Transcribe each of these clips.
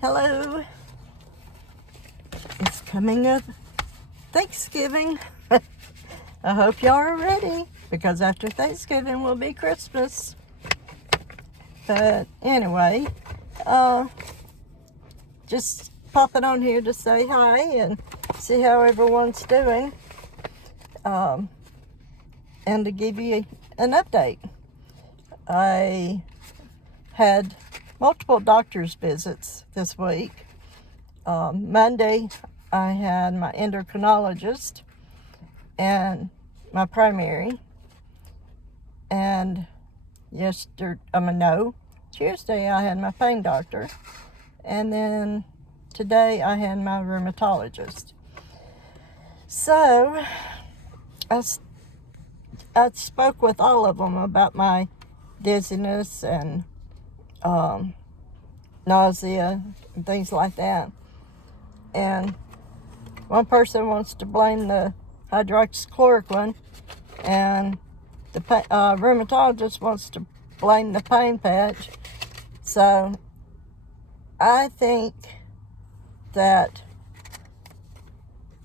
Hello. It's coming up Thanksgiving. I hope y'all are ready, because after Thanksgiving will be Christmas. But anyway, just popping on here to say hi and see how everyone's doing, and to give you an update. I had multiple doctor's visits this week. Monday, I had my endocrinologist and my primary. And Tuesday I had my pain doctor. And then today I had my rheumatologist. So I spoke with all of them about my dizziness and nausea and things like that. And one person wants to blame the hydroxychloroquine, and the rheumatologist wants to blame the pain patch. So I think that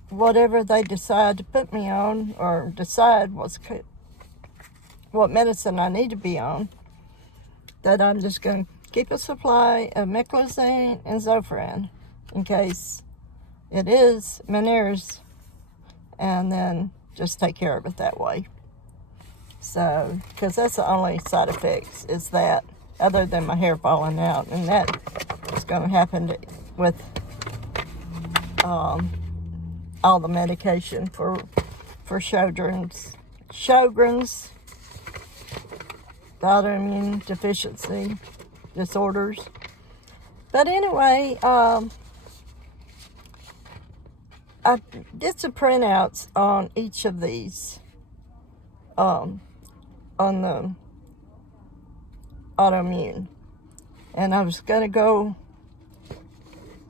whatever they decide to put me on, or decide what medicine I need to be on, that I'm just going to keep a supply of meclizine and Zofran in case it is Meniere's, and then just take care of it that way. So, because that's the only side effects, is that, other than my hair falling out, and that is going to happen with all the medication for Sjogren's, autoimmune deficiency disorders. But anyway, I did some printouts on each of these, on the autoimmune, and I was going to go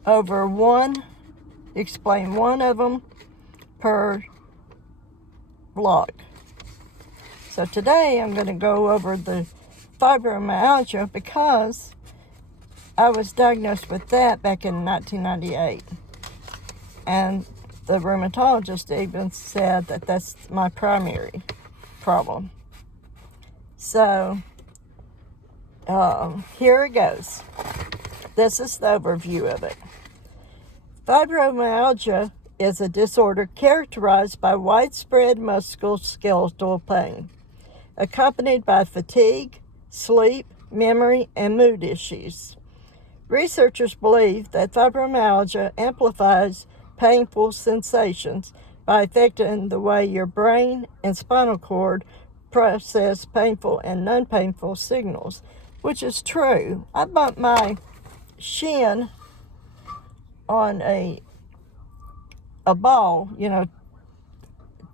over explain one of them per blog. So today I'm going to go over the fibromyalgia, because I was diagnosed with that back in 1998. And the rheumatologist even said that that's my primary problem. So here it goes. This is the overview of it. Fibromyalgia is a disorder characterized by widespread musculoskeletal pain, accompanied by fatigue, sleep, memory, and mood issues. Researchers believe that fibromyalgia amplifies painful sensations by affecting the way your brain and spinal cord process painful and non-painful signals, which is true. I bumped my shin on a ball,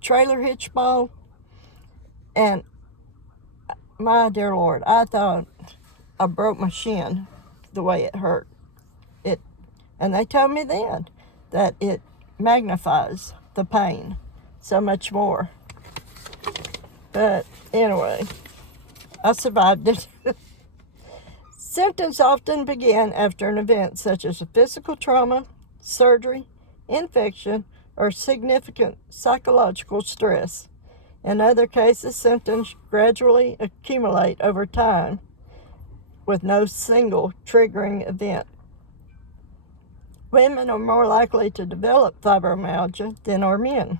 trailer hitch ball, and my dear Lord, I thought I broke my shin the way it hurt. And they told me then that it magnifies the pain so much more. But anyway, I survived it. Symptoms often begin after an event such as a physical trauma, surgery, infection, or significant psychological stress. In other cases, symptoms gradually accumulate over time with no single triggering event. Women are more likely to develop fibromyalgia than are men.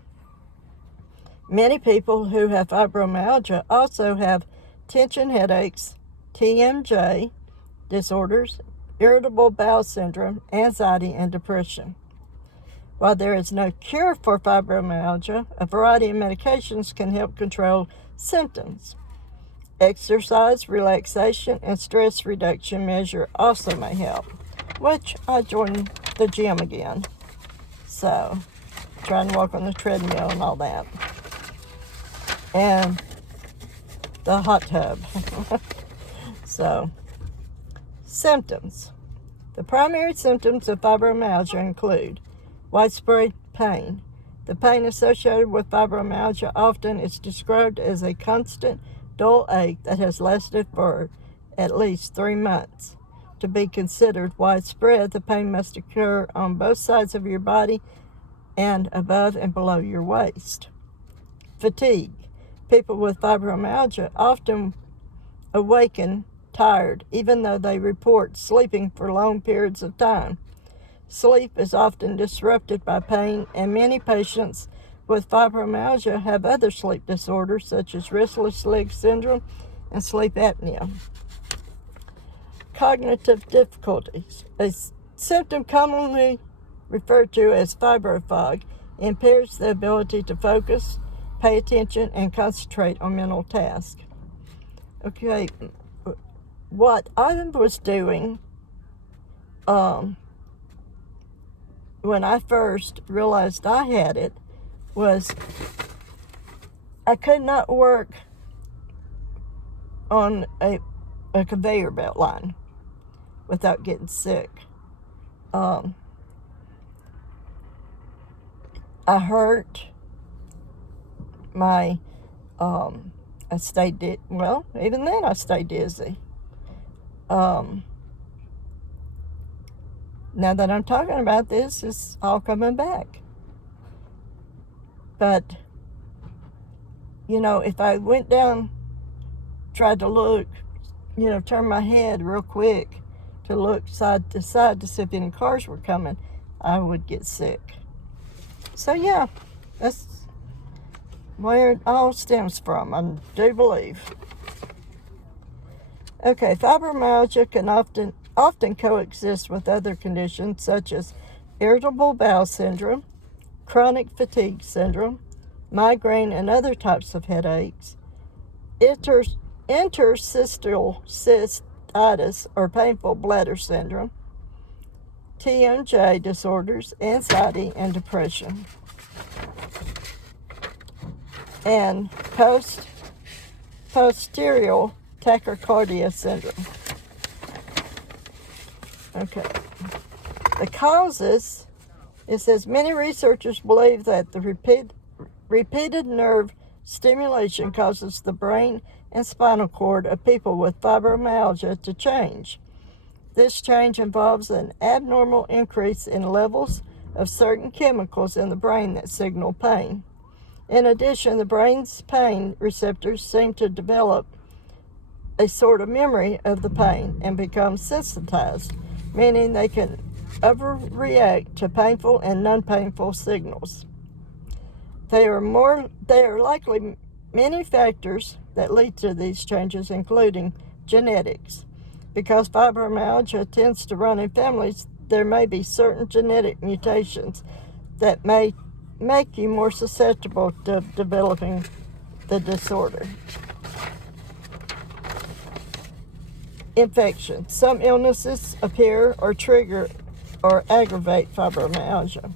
Many people who have fibromyalgia also have tension headaches, TMJ disorders, irritable bowel syndrome, anxiety, and depression. While there is no cure for fibromyalgia, a variety of medications can help control symptoms. Exercise, relaxation, and stress reduction measure also may help, which I joined the gym again. So, trying to walk on the treadmill and all that. And the hot tub. So, symptoms. The primary symptoms of fibromyalgia include widespread pain. The pain associated with fibromyalgia often is described as a constant dull ache that has lasted for at least 3 months. to be considered widespread, the pain must occur on both sides of your body and above and below your waist. Fatigue. People with fibromyalgia often awaken tired, even though they report sleeping for long periods of time. Sleep is often disrupted by pain, and many patients with fibromyalgia have other sleep disorders such as restless leg syndrome and sleep apnea. Cognitive difficulties. A symptom commonly referred to as fibrofog impairs the ability to focus, pay attention, and concentrate on mental tasks. Okay, what I was doing when I first realized I had it was I could not work on a conveyor belt line without getting sick. I hurt my, I stayed, even then I stayed dizzy. Now that I'm talking about this, it's all coming back. But, if I went down, tried to look, turn my head real quick to look side to side to see if any cars were coming, I would get sick. So yeah, that's where it all stems from, I do believe. Okay, fibromyalgia can often coexist with other conditions such as irritable bowel syndrome, chronic fatigue syndrome, migraine, and other types of headaches, interstitial cystitis or painful bladder syndrome, TMJ disorders, anxiety, and depression, and posterior tachycardia syndrome. Okay. The causes, it says many researchers believe that the repeated nerve stimulation causes the brain and spinal cord of people with fibromyalgia to change. This change involves an abnormal increase in levels of certain chemicals in the brain that signal pain. In addition, the brain's pain receptors seem to develop a sort of memory of the pain and become sensitized, meaning they can overreact to painful and non-painful signals. There are likely many factors that lead to these changes, including genetics. Because fibromyalgia tends to run in families, there may be certain genetic mutations that may make you more susceptible to developing the disorder. Infection. Some illnesses appear or trigger or aggravate fibromyalgia.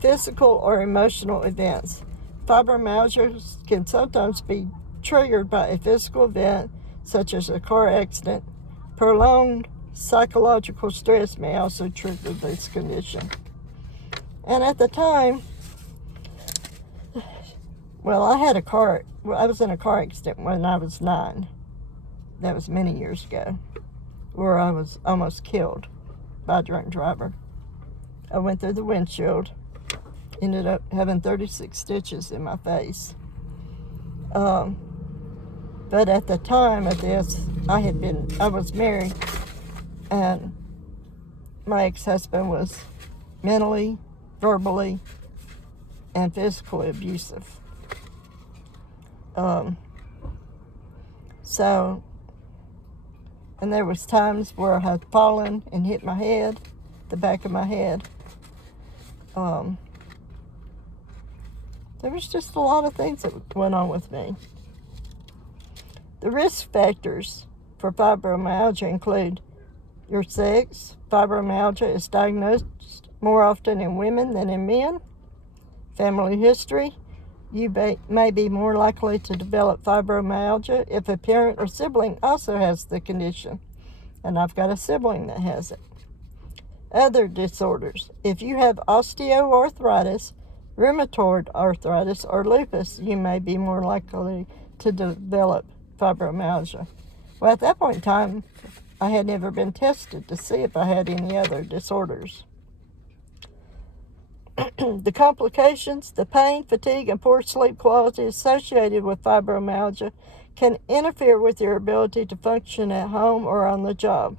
Physical or emotional events. Fibromyalgia can sometimes be triggered by a physical event such as a car accident. Prolonged psychological stress may also trigger this condition. And at the time, I was in a car accident when I was 9. That was many years ago, where I was almost killed by a drunk driver. I went through the windshield, ended up having 36 stitches in my face. But at the time of this, I was married, and my ex-husband was mentally, verbally, and physically abusive. And there was times where I had fallen and hit my head, the back of my head. There was just a lot of things that went on with me. The risk factors for fibromyalgia include your sex. Fibromyalgia is diagnosed more often in women than in men. Family history. You may be more likely to develop fibromyalgia if a parent or sibling also has the condition. And I've got a sibling that has it. Other disorders. If you have osteoarthritis, rheumatoid arthritis, or lupus, you may be more likely to develop fibromyalgia. Well, at that point in time, I had never been tested to see if I had any other disorders. The complications, the pain, fatigue, and poor sleep quality associated with fibromyalgia can interfere with your ability to function at home or on the job.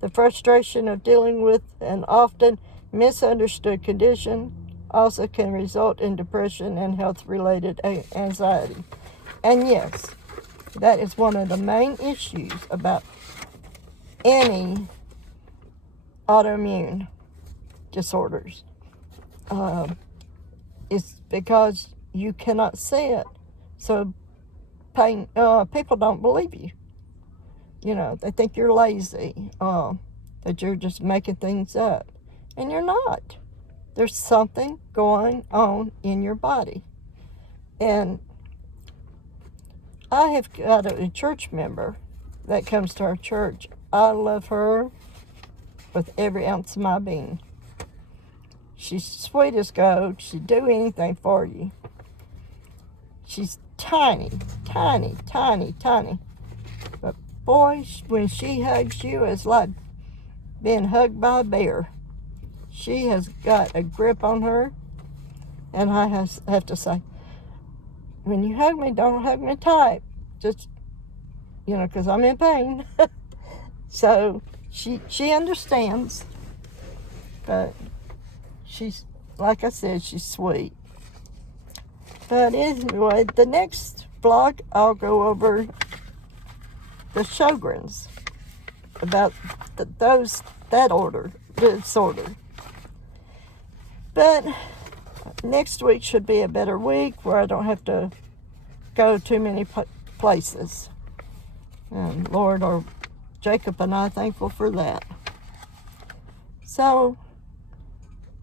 The frustration of dealing with an often misunderstood condition also can result in depression and health-related anxiety. And yes, that is one of the main issues about any autoimmune disorders. It's because you cannot see it. So people don't believe you. You know, they think you're lazy, that you're just making things up. And you're not. There's something going on in your body. And I have got a church member that comes to our church. I love her with every ounce of my being. She's sweet as gold. She'd do anything for you. She's tiny, tiny, tiny, tiny. But boy, when she hugs you, it's like being hugged by a bear. She has got a grip on her. And I have to say, when you hug me, don't hug me tight. Just, because I'm in pain. So she understands. But she's, like I said, she's sweet. But anyway, the next vlog, I'll go over the Sjogren's, about that disorder. But next week should be a better week where I don't have to go too many places. And Lord, or Jacob and I are thankful for that. So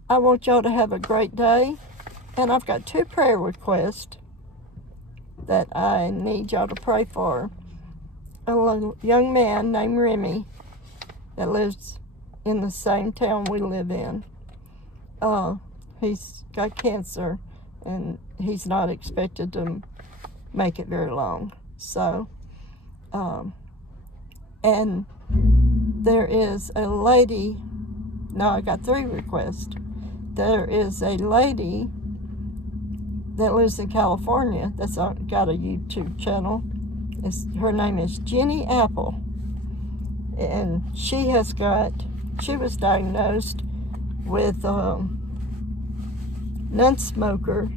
I want y'all to have a great day. And I've got 2 prayer requests that I need y'all to pray for. A young man named Remy that lives in the same town we live in. He's got cancer, and he's not expected to make it very long. So, and there is a lady, no, I got 3 requests. There is a lady that lives in California that's got a YouTube channel. Her name is Jenny Apple. And she was diagnosed with non-smoker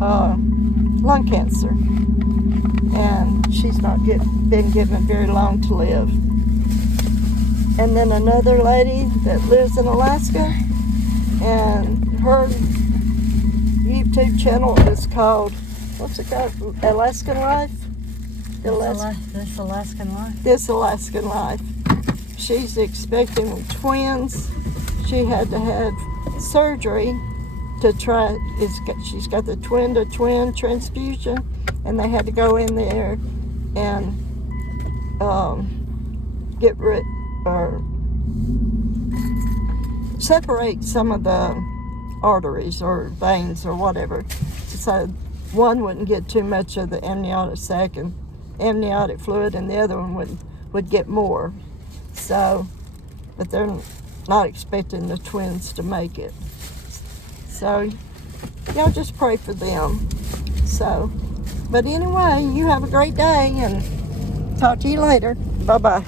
lung cancer. And she's not been given very long to live. And then another lady that lives in Alaska, and her YouTube channel is called, what's it called? Alaskan Life? This Alaskan Life? This Alaskan Life. She's expecting twins. She had to have surgery to try, she's got the twin-to-twin transfusion, and they had to go in there and get rid, or separate some of the arteries or veins or whatever, so one wouldn't get too much of the amniotic fluid, and the other one would get more. So, but they're not expecting the twins to make it. So, y'all just pray for them. So, but anyway, you have a great day, and talk to you later. Bye-bye.